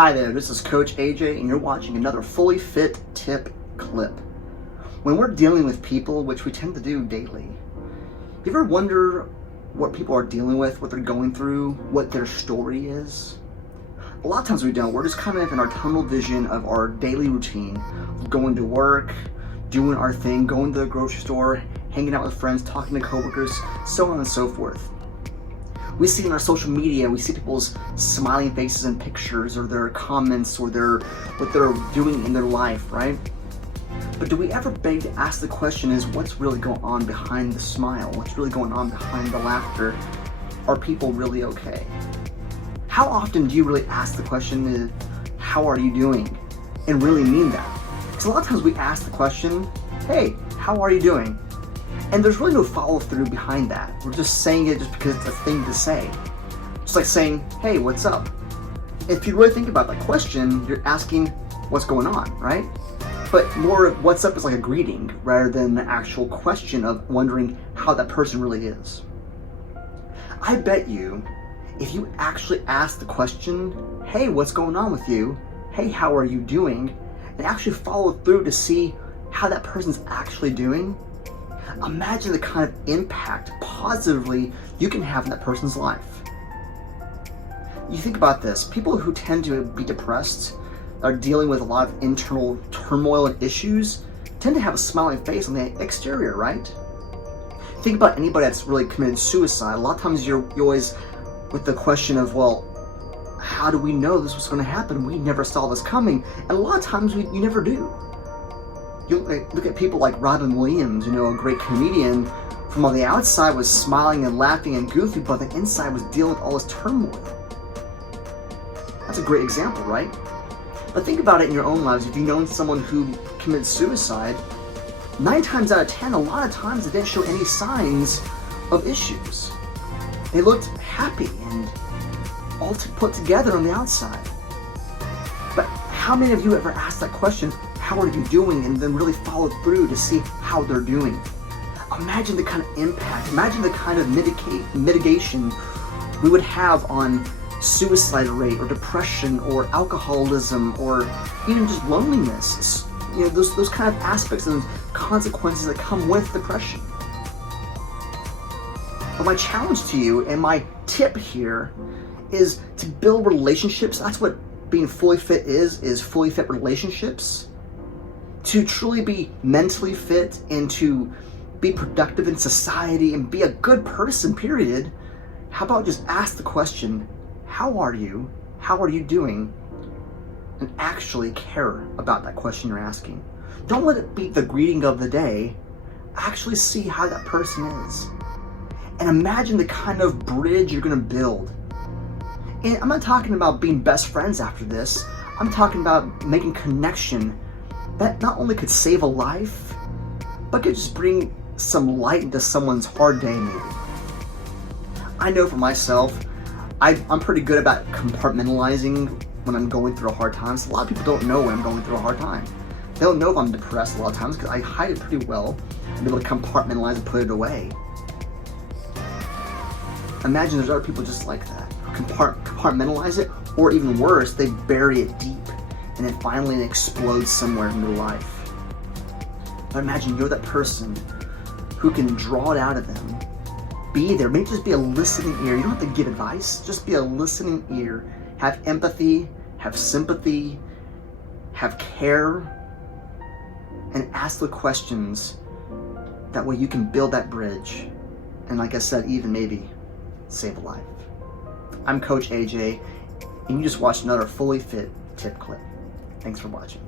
Hi there, this is Coach AJ, and you're watching another Fully Fit tip clip. When we're dealing with people, which we tend to do daily, you ever wonder what people are dealing with, what they're going through, what their story is? A lot of times we don't. We're just kind of in our tunnel vision of our daily routine, going to work, doing our thing, going to the grocery store, hanging out with friends, talking to coworkers, so on and so forth. We see in our social media, we see people's smiling faces in pictures or their comments or what they're doing in their life, right? But do we ever beg to ask the question is, what's really going on behind the smile? What's really going on behind the laughter? Are people really okay? How often do you really ask the question, how are you doing? And really mean that? Because a lot of times we ask the question, hey, how are you doing? And there's really no follow through behind that. We're just saying it just because it's a thing to say. It's like saying, hey, what's up? If you really think about that question, you're asking what's going on, right? But more of what's up is like a greeting rather than the actual question of wondering how that person really is. I bet you, if you actually ask the question, hey, what's going on with you? Hey, how are you doing? And actually follow through to see how that person's actually doing, imagine the kind of impact positively you can have in that person's life. You think about this, people who tend to be depressed, are dealing with a lot of internal turmoil and issues, tend to have a smiling face on the exterior, right? Think about anybody that's really committed suicide. A lot of times you're always with the question of, well, how do we know this was going to happen? We never saw this coming. And a lot of times you never do. You look at people like Robin Williams, a great comedian, from on the outside was smiling and laughing and goofy, but the inside was dealing with all this turmoil. That's a great example, right? But think about it in your own lives. If you've known someone who committed suicide, 9 times out of 10, a lot of times they didn't show any signs of issues. They looked happy and all put together on the outside. But how many of you ever asked that question, how are you doing, and then really followed through to see how they're doing? Imagine the kind of impact, imagine the kind of mitigation we would have on suicide rate or depression or alcoholism or even just loneliness. Those kind of aspects and consequences that come with depression. But my challenge to you and my tip here is to build relationships. That's what being fully fit is fully fit relationships. To truly be mentally fit and to be productive in society and be a good person, period. How about just ask the question, how are you? How are you doing? And actually care about that question you're asking. Don't let it be the greeting of the day. Actually see how that person is. And imagine the kind of bridge you're going to build. And I'm not talking about being best friends after this. I'm talking about making connection that not only could save a life, but could just bring some light into someone's hard day maybe. I know for myself, I'm pretty good about compartmentalizing when I'm going through a hard time. So a lot of people don't know when I'm going through a hard time. They don't know if I'm depressed a lot of times because I hide it pretty well. I'm able to compartmentalize and put it away. Imagine there's other people just like that, who compartmentalize it, or even worse, they bury it deep, and then finally it explodes somewhere in their life. But imagine you're that person who can draw it out of them, be there, maybe just be a listening ear. You don't have to give advice, just be a listening ear. Have empathy, have sympathy, have care, and ask the questions. That way you can build that bridge, and like I said, even maybe save a life. I'm Coach AJ, and you just watched another Fully Fit tip clip. Thanks for watching.